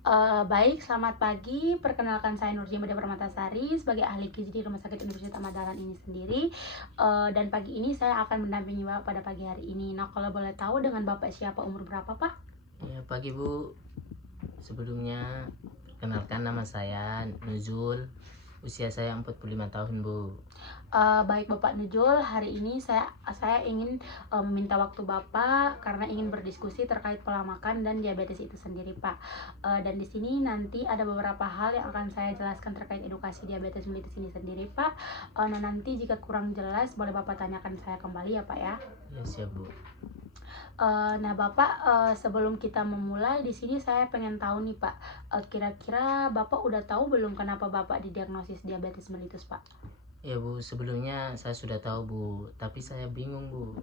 Baik, selamat pagi. Perkenalkan saya Nurjin Beda Permatasari sebagai ahli gizi di Rumah Sakit Universitas Ahmad Dahlan ini sendiri. Dan pagi ini saya akan mendampingi Bapak pada pagi hari ini. Nah, kalau boleh tahu dengan Bapak siapa, umur berapa, Pak? Ya, pagi Bu. Sebelumnya perkenalkan, nama saya Nuzul. Usia saya 45 tahun, Bu. Baik Bapak Nujul, hari ini saya ingin meminta waktu Bapak karena ingin berdiskusi terkait pola makan dan diabetes itu sendiri, Pak. Dan di sini nanti ada beberapa hal yang akan saya jelaskan terkait edukasi diabetes mellitus ini sendiri, Pak. Nah, nanti jika kurang jelas boleh Bapak tanyakan saya kembali ya, Pak ya. Ya, siap, Bu. Nah Bapak, sebelum kita memulai di sini saya pengen tahu nih Pak, kira-kira Bapak udah tahu belum kenapa Bapak didiagnosis diabetes mellitus, Pak? Ya, Bu, sebelumnya saya sudah tahu, Bu, tapi saya bingung, Bu.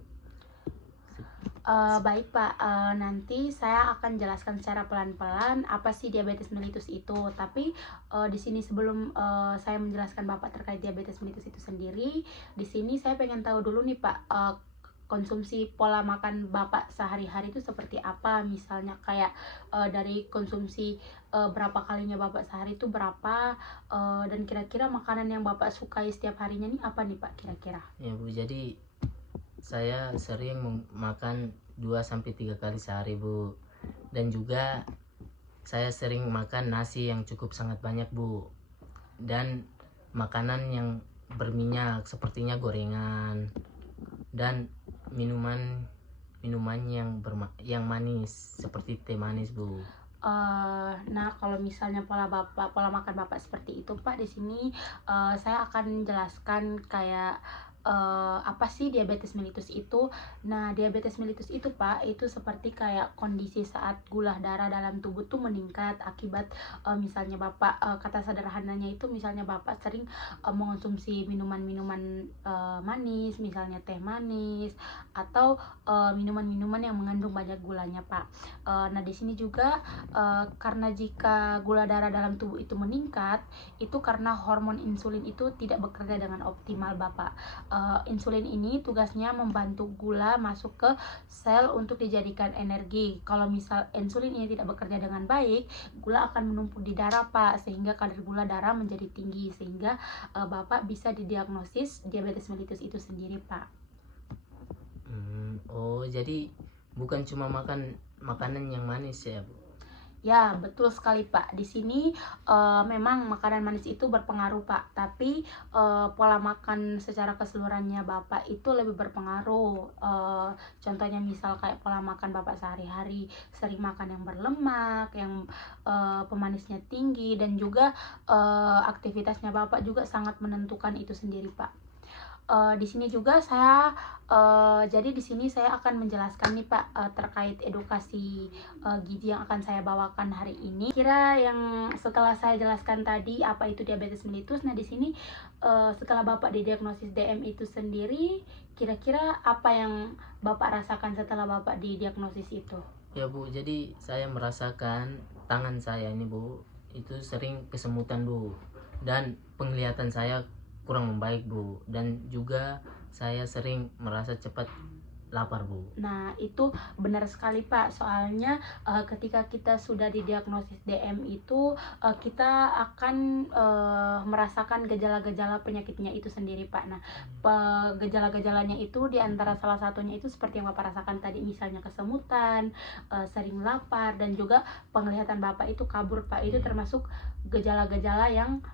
Baik Pak, nanti saya akan jelaskan secara pelan-pelan apa sih diabetes mellitus itu. Tapi di sini sebelum saya menjelaskan Bapak terkait diabetes mellitus itu sendiri, di sini saya pengen tahu dulu nih Pak, konsumsi pola makan Bapak sehari-hari itu seperti apa? Misalnya kayak dari konsumsi berapa kalinya Bapak sehari itu berapa, dan kira-kira makanan yang Bapak sukai setiap harinya nih apa nih Pak kira-kira? Ya, Bu, jadi saya sering makan 2-3 kali sehari, Bu. Dan juga saya sering makan nasi yang cukup sangat banyak, Bu. Dan makanan yang berminyak sepertinya gorengan dan minuman yang manis seperti teh manis, Bu. Nah, kalau misalnya pola makan Bapak seperti itu, Pak, di sini saya akan jelaskan kayak apa sih diabetes mellitus itu. Nah, diabetes mellitus itu, Pak, itu seperti kayak kondisi saat gula darah dalam tubuh tuh meningkat akibat misalnya Bapak, kata sederhananya itu misalnya Bapak sering mengonsumsi minuman-minuman manis, misalnya teh manis atau minuman-minuman yang mengandung banyak gulanya, Pak. Nah, di sini juga karena jika gula darah dalam tubuh itu meningkat, itu karena hormon insulin itu tidak bekerja dengan optimal, Bapak. Insulin ini tugasnya membantu gula masuk ke sel untuk dijadikan energi. Kalau misal insulin ini tidak bekerja dengan baik, gula akan menumpuk di darah, Pak, sehingga kadar gula darah menjadi tinggi, sehingga Bapak bisa didiagnosis diabetes mellitus itu sendiri, Pak. Oh, jadi bukan cuma makan makanan yang manis ya, Bu? Ya, betul sekali Pak. Di sini memang makanan manis itu berpengaruh Pak, tapi pola makan secara keseluruhannya Bapak itu lebih berpengaruh. Contohnya misal kayak pola makan Bapak sehari-hari, sering makan yang berlemak, yang pemanisnya tinggi, dan juga aktivitasnya Bapak juga sangat menentukan itu sendiri Pak. Di sini juga jadi di sini saya akan menjelaskan nih Pak terkait edukasi gizi yang akan saya bawakan hari ini. Kira yang setelah saya jelaskan tadi apa itu diabetes mellitus, nah di sini setelah Bapak didiagnosis DM itu sendiri, kira-kira apa yang Bapak rasakan setelah Bapak didiagnosis itu? Ya, Bu, jadi saya merasakan tangan saya ini, Bu, itu sering kesemutan, Bu. Dan penglihatan saya kurang membaik, Bu. Dan juga saya sering merasa cepat lapar, Bu. Nah, itu benar sekali Pak. Soalnya ketika kita sudah didiagnosis DM itu kita akan merasakan gejala-gejala penyakitnya itu sendiri Pak. Nah, gejala-gejalanya itu diantara salah satunya itu seperti yang Bapak rasakan tadi, misalnya kesemutan, sering lapar, dan juga penglihatan Bapak itu kabur Pak. Itu termasuk gejala-gejala yang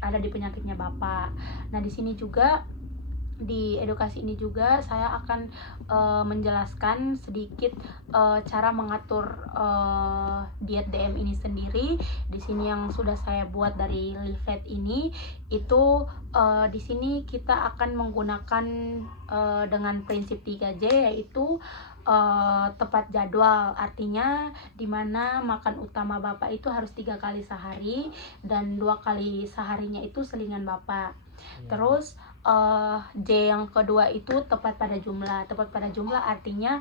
ada di penyakitnya Bapak. Nah, di sini juga di edukasi ini juga saya akan menjelaskan sedikit cara mengatur diet DM ini sendiri. Di sini yang sudah saya buat dari leaflet ini itu di sini kita akan menggunakan dengan prinsip 3J, yaitu tepat jadwal, artinya dimana makan utama Bapak itu harus 3 kali sehari dan 2 kali seharinya itu selingan Bapak. Terus J yang kedua itu tepat pada jumlah. Tepat pada jumlah artinya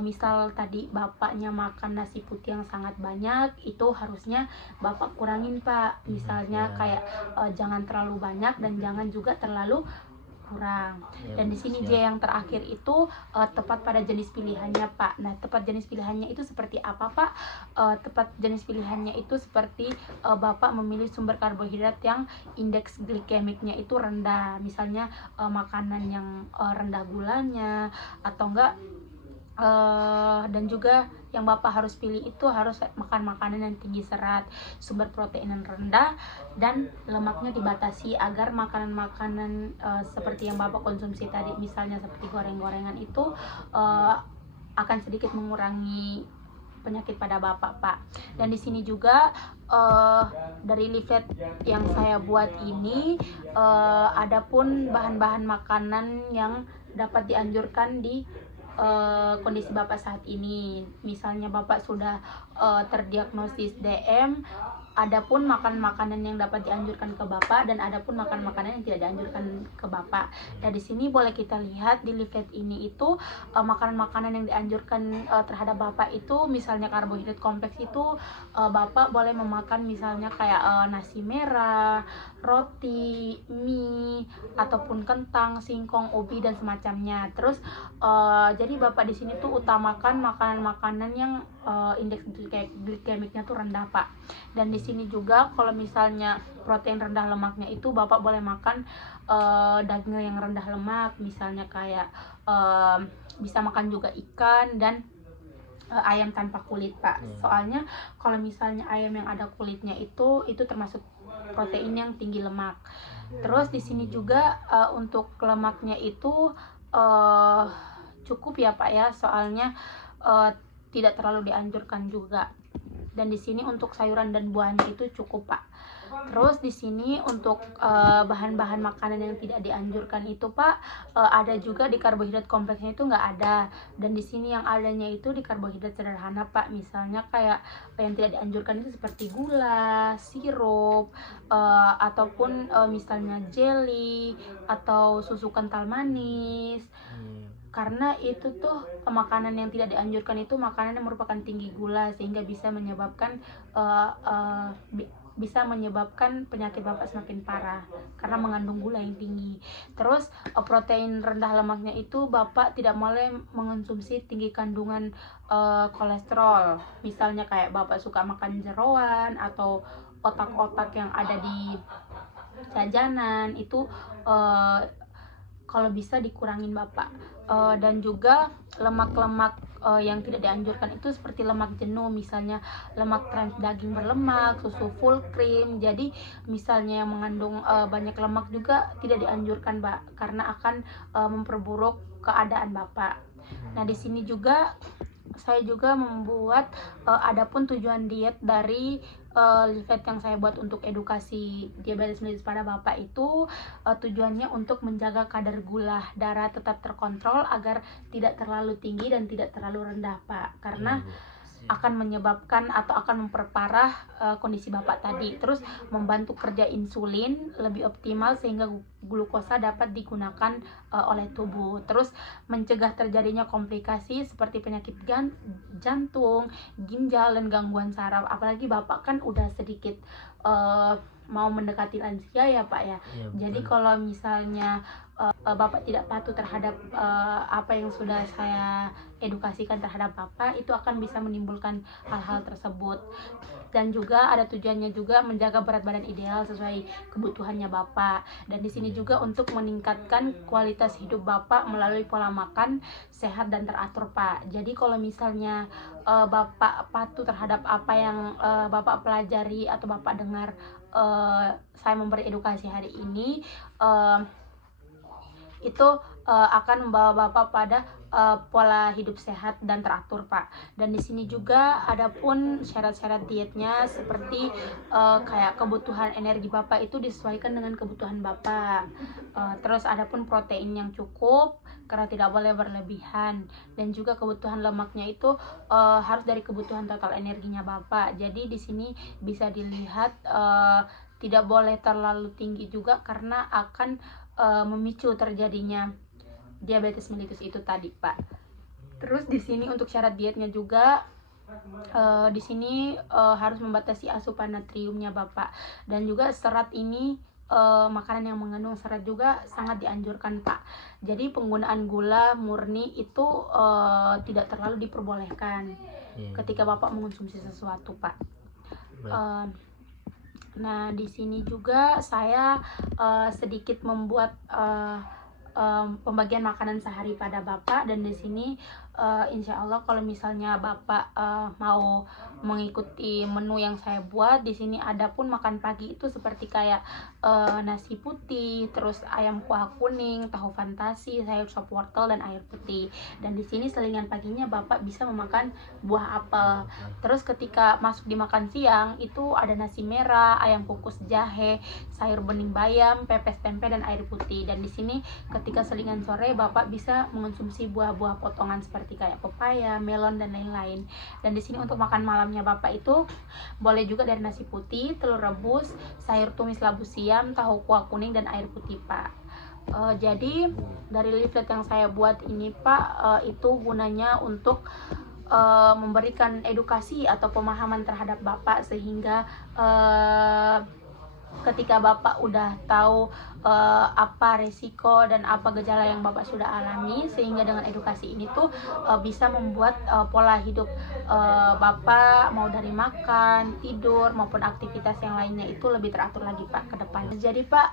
misal tadi Bapaknya makan nasi putih yang sangat banyak, itu harusnya Bapak kurangin Pak. Misalnya kayak jangan terlalu banyak dan jangan juga terlalu berkurang. Ya, Dan Bu, di sini siap. J yang terakhir itu tepat pada jenis pilihannya Pak. Nah, tepat jenis pilihannya itu seperti apa Pak? Tepat jenis pilihannya itu seperti Bapak memilih sumber karbohidrat yang indeks glikemiknya itu rendah, misalnya makanan yang rendah gulanya, atau enggak dan juga yang Bapak harus pilih itu harus makan makanan yang tinggi serat, sumber protein yang rendah, dan lemaknya dibatasi agar makanan-makanan seperti yang Bapak konsumsi tadi, misalnya seperti goreng-gorengan itu akan sedikit mengurangi penyakit pada Bapak Pak. Dan di sini juga dari leaflet yang saya buat ini adapun bahan-bahan makanan yang dapat dianjurkan di kondisi Bapak saat ini. Misalnya Bapak sudah terdiagnosis DM, adapun makan-makanan yang dapat dianjurkan ke Bapak dan adapun makan-makanan yang tidak dianjurkan ke Bapak. Nah, di sini boleh kita lihat di leaflet ini itu makanan-makanan yang dianjurkan terhadap Bapak itu, misalnya karbohidrat kompleks itu Bapak boleh memakan misalnya kayak nasi merah, roti, mie, ataupun kentang, singkong, ubi dan semacamnya. Terus jadi Bapak di sini tuh utamakan makanan-makanan yang indeks glikemiknya tuh rendah Pak. Dan di sini juga kalau misalnya protein rendah lemaknya itu Bapak boleh makan daging yang rendah lemak, misalnya kayak bisa makan juga ikan dan ayam tanpa kulit Pak. Soalnya kalau misalnya ayam yang ada kulitnya itu termasuk protein yang tinggi lemak. Terus di sini juga untuk lemaknya itu cukup ya Pak ya, soalnya tidak terlalu dianjurkan juga. Dan di sini untuk sayuran dan buahnya itu cukup Pak. Terus di sini untuk bahan-bahan makanan yang tidak dianjurkan itu Pak, ada juga di karbohidrat kompleksnya itu nggak ada. Dan di sini yang adanya itu di karbohidrat sederhana Pak, misalnya kayak yang tidak dianjurkan itu seperti gula, sirup, ataupun misalnya jelly atau susu kental manis. Karena itu tuh makanan yang tidak dianjurkan itu makanan yang merupakan tinggi gula, sehingga bisa menyebabkan penyakit Bapak semakin parah karena mengandung gula yang tinggi. Terus protein rendah lemaknya itu Bapak tidak boleh mengonsumsi tinggi kandungan kolesterol, misalnya kayak Bapak suka makan jeroan atau otak-otak yang ada di jajanan itu kalau bisa dikurangin Bapak. Dan juga lemak-lemak yang tidak dianjurkan itu seperti lemak jenuh, misalnya lemak trans daging berlemak, susu full cream. Jadi misalnya yang mengandung banyak lemak juga tidak dianjurkan Pak, karena akan memperburuk keadaan Bapak. Nah, di sini juga saya juga membuat adapun tujuan diet dari leaflet yang saya buat untuk edukasi diabetes mellitus pada Bapak itu tujuannya untuk menjaga kadar gula darah tetap terkontrol agar tidak terlalu tinggi dan tidak terlalu rendah Pak, karena akan menyebabkan atau akan memperparah kondisi Bapak tadi. Terus membantu kerja insulin lebih optimal sehingga glukosa dapat digunakan oleh tubuh. Terus mencegah terjadinya komplikasi seperti penyakit jantung, ginjal, dan gangguan saraf. Apalagi Bapak kan udah sedikit mau mendekati lansia ya Pak ya. Jadi kalau misalnya Bapak tidak patuh terhadap apa yang sudah saya edukasikan terhadap Bapak, itu akan bisa menimbulkan hal-hal tersebut. Dan juga ada tujuannya juga menjaga berat badan ideal sesuai kebutuhannya Bapak. Dan di sini juga untuk meningkatkan kualitas hidup Bapak melalui pola makan sehat dan teratur Pak. Jadi kalau misalnya Bapak patuh terhadap apa yang Bapak pelajari atau Bapak dengar saya memberi edukasi hari ini, itu akan membawa Bapak pada pola hidup sehat dan teratur Pak. Dan di sini juga adapun syarat-syarat dietnya seperti kayak kebutuhan energi Bapak itu disesuaikan dengan kebutuhan Bapak. Terus adapun protein yang cukup karena tidak boleh berlebihan, dan juga kebutuhan lemaknya itu harus dari kebutuhan total energinya Bapak. Jadi di sini bisa dilihat tidak boleh terlalu tinggi juga karena akan memicu terjadinya diabetes mellitus itu tadi Pak. Terus di sini untuk syarat dietnya juga di sini harus membatasi asupan natriumnya Bapak, dan juga serat ini makanan yang mengandung serat juga sangat dianjurkan Pak. Jadi penggunaan gula murni itu tidak terlalu diperbolehkan Iya. ketika Bapak mengonsumsi sesuatu Pak. Baik. Eh, nah di sini juga saya sedikit membuat pembagian makanan sehari pada Bapak, dan di sini insya Allah kalau misalnya Bapak mau mengikuti menu yang saya buat, di sini ada pun makan pagi itu seperti kayak nasi putih, terus ayam kuah kuning, tahu fantasi, sayur sop wortel dan air putih. Dan di sini selingan paginya Bapak bisa memakan buah apel. Terus ketika masuk di makan siang itu ada nasi merah, ayam kukus jahe, sayur bening bayam, pepes tempe dan air putih. Dan di sini ketika selingan sore Bapak bisa mengonsumsi buah-buah potongan seperti kayak pepaya, melon dan lain-lain. Dan di sini untuk makan malamnya Bapak itu boleh juga dari nasi putih, telur rebus, sayur tumis labu siam, tahu kuah kuning dan air putih Pak. Jadi dari leaflet yang saya buat ini Pak itu gunanya untuk memberikan edukasi atau pemahaman terhadap Bapak, sehingga ketika Bapak udah tahu apa resiko dan apa gejala yang Bapak sudah alami, sehingga dengan edukasi ini tuh bisa membuat pola hidup Bapak mau dari makan, tidur maupun aktivitas yang lainnya itu lebih teratur lagi Pak ke depan. Jadi Pak,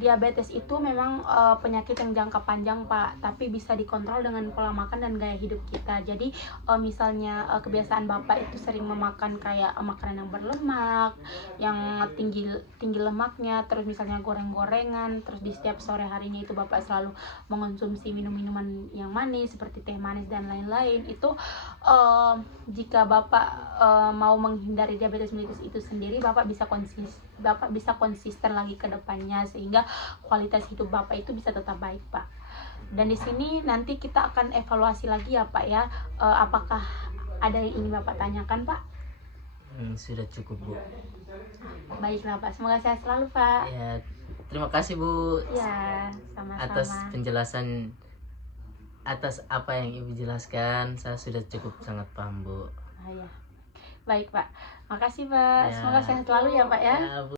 diabetes itu memang penyakit yang jangka panjang Pak, tapi bisa dikontrol dengan pola makan dan gaya hidup kita. Jadi misalnya kebiasaan Bapak itu sering memakan kayak makanan yang berlemak, yang tinggi lemaknya, terus misalnya goreng-gorengan, terus di setiap sore harinya itu Bapak selalu mengonsumsi minum-minuman yang manis seperti teh manis dan lain-lain, itu jika Bapak mau menghindari diabetes mellitus itu sendiri, Bapak bisa konsisten lagi ke depannya, sehingga kualitas hidup Bapak itu bisa tetap baik Pak. Dan di sini nanti kita akan evaluasi lagi ya Pak ya, apakah ada yang ingin Bapak tanyakan Pak? Sudah cukup Bu. Baiklah Pak, semoga sehat selalu Pak. Ya, terima kasih Bu Ya, sama-sama. atas penjelasan, atas apa yang Ibu jelaskan. Saya sudah cukup sangat paham Bu. Ya. Baik Pak, makasih Pak. Ya. Semoga sehat selalu ya Pak ya. Ya, Bu.